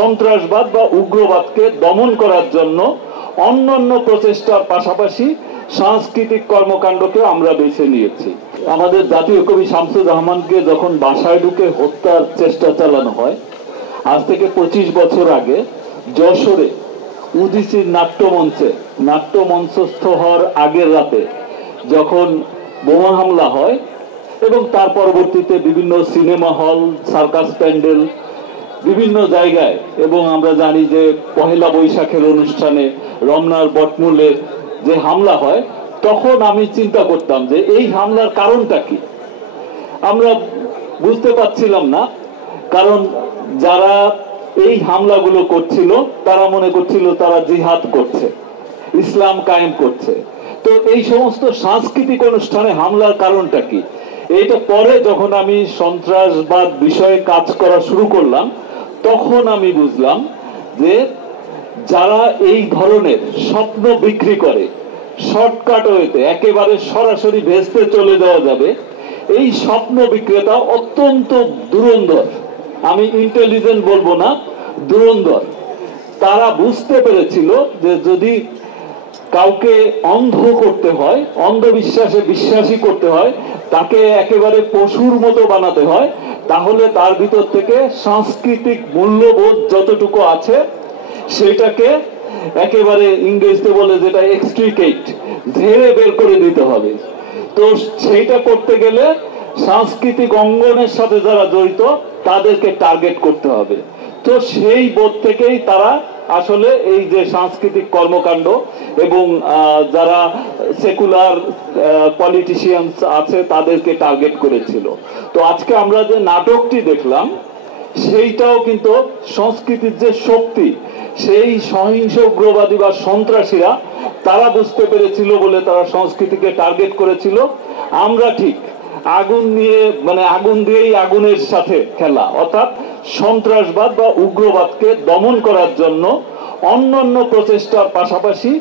সন্ত্রাসবাদ বা উগ্রবাদকে দমন করার জন্য অন্যান্য প্রচেষ্টার পাশাপাশি সাংস্কৃতিক কর্মকাণ্ডকে আমরা বেছে নিয়েছি। আমাদের জাতীয় কবি শামসুর রহমানকে যখন বাসায় ঢুকে হত্যার চেষ্টা চালানো হয় আজ থেকে 25 বছর আগে যশোরে উদীচীর নাট্যমঞ্চস্থ হওয়ার আগের রাতে যখন বোমা হামলা হয় এবং তার পরবর্তীতে বিভিন্ন সিনেমা হল, সার্কাস প্যান্ডেল, বিভিন্ন জায়গায়, এবং আমরা জানি যে পহেলা বৈশাখের অনুষ্ঠানে রমনার বটমূলে যে হামলা হয়, তখন আমি চিন্তা করতাম যে এই হামলার কারণটা কি। আমরা বুঝতে পারছিলাম না, কারণ যারা এই হামলাগুলো করছিল তারা মনে করছিল তারা জিহাদ করছে, ইসলাম কায়েম করছে। তো এই সমস্ত সাংস্কৃতিক অনুষ্ঠানে হামলার কারণটা কি, এইটা পরে যখন আমি সন্ত্রাসবাদ বিষয়ে কাজ করা শুরু করলাম তখন আমি বুঝলাম যে যারা এই ধরনের স্বপ্ন বিক্রি করে শর্টকাট ওয়েতে একেবারে সরাসরি ভেস্তে চলে যাওয়া যাবে, এই স্বপ্ন বিক্রেতা অত্যন্ত ধুরন্ধর, আমি ইন্টেলিজেন্ট বলবো না, ধুরন্ধর। তারা বুঝতে পেরেছিল যে যদি কাউকে অন্ধ করতে হয়, অন্ধবিশ্বাসে বিশ্বাসী করতে হয়, তাকে একেবারে পশুর মতো বানাতে হয়, তাহলে তার ভিতর থেকে সাংস্কৃতিক মূল্যবোধ যতটুকু আছে সেটাকে একেবারে ইংরেজিতে বলে যেটা এক্সট্রিকেট, ঝেড়ে বের করে দিতে হবে। তো সেইটা করতে গেলে সাংস্কৃতিক অঙ্গনের সাথে যারা জড়িত তাদেরকে টার্গেট করতে হবে। তো সেই বোধ থেকেই তারা আসলে এই যে সাংস্কৃতিক কর্মকাণ্ড এবং যারা সেকুলার পলিটিশিয়ানস আছে তাদেরকে টার্গেট করেছিল। তো আজকে আমরা যে নাটকটি দেখলাম সেইটাও কিন্তু সংস্কৃতির যে শক্তি, সেই সহিংস উগ্রবাদী বা সন্ত্রাসীরা তারা বুঝতে পেরেছিল বলে তারা সংস্কৃতিকে টার্গেট করেছিল। আমরা ঠিক আগুন নিয়ে, মানে আগুন দিয়েই আগুনের সাথে খেলা, অর্থাৎ সন্ত্রাসবাদ বা উগ্রবাদকে দমন করার জন্য অন্যান্য প্রচেষ্টার পাশাপাশি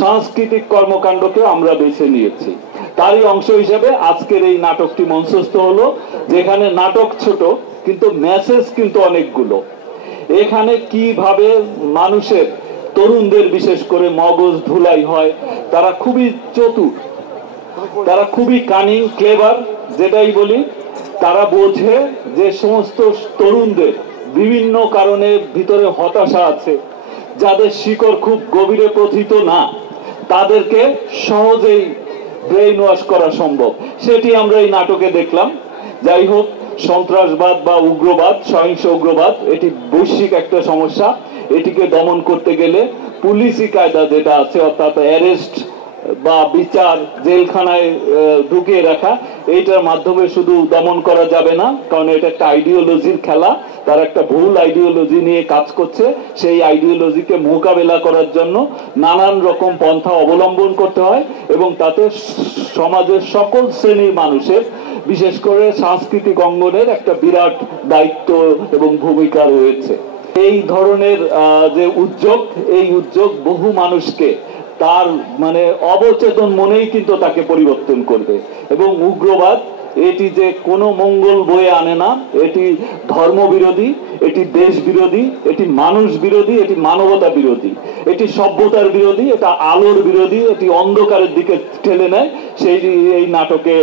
সাংস্কৃতিক কর্মকাণ্ডকে আমরা বেছে নিয়েছি। তারই অংশ হিসেবে আজকের এই নাটকটি মঞ্চস্থ হলো, যেখানে নাটক ছোট কিন্তু মেসেজ কিন্তু অনেকগুলো। এখানে কিভাবে মানুষের, তরুণদের বিশেষ করে মগজ ধুলাই হয়, তারা খুবই চতুর, তারা খুবই কানিং, ক্লেভার, যেটাই বলি, তারা বোঝে যে সমস্ত তরুণদের বিভিন্ন কারণে ভিতরে হতাশা আছে, যাদের শিকড় খুব গভীরে প্রথিত না, তাদেরকে সহজেই ব্রেইন ওয়াশ করা সম্ভব, সেটি আমরা এই নাটকে দেখলাম। যাই হোক, সন্ত্রাসবাদ বা উগ্রবাদ, সহিংস উগ্রবাদ, এটি বৈশ্বিক একটা সমস্যা। এটিকে দমন করতে গেলে পুলিশি কায়দা যেটা আছে, অর্থাৎ অ্যারেস্ট বা বিচার, জেলখানায় ঢুকিয়ে রাখা, এইটার মাধ্যমে শুধু দমন করা যাবে না, কারণ এটা একটা আইডিওলজির খেলা। তারা একটা ভুল আইডিওলজি নিয়ে কাজ করছে, সেই আইডিওলজিকে মোকাবেলা করার জন্য নানান রকম পন্থা অবলম্বন করতে হয় এবং তাতে সমাজের সকল শ্রেণীর মানুষের, বিশেষ করে সাংস্কৃতিক অঙ্গনের একটা বিরাট দায়িত্ব এবং ভূমিকা রয়েছে। এই ধরনের যে উদ্যোগ, এই উদ্যোগ বহু মানুষকে তার মানে অবচেতন মনেই কিন্তু তাকে পরিবর্তন করবে। এবং উগ্রবাদ এটি যে কোনো মঙ্গল বয়ে আনে না, এটি ধর্ম বিরোধী, এটি দেশ বিরোধী, এটি মানুষ বিরোধী, এটি মানবতা বিরোধী, এটি সভ্যতার বিরোধী, এটা আলোর বিরোধী, এটি অন্ধকারের দিকে ঠেলে নেয়। সেই এই নাটকে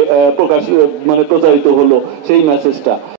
প্রচারিত হলো সেই মেসেজটা।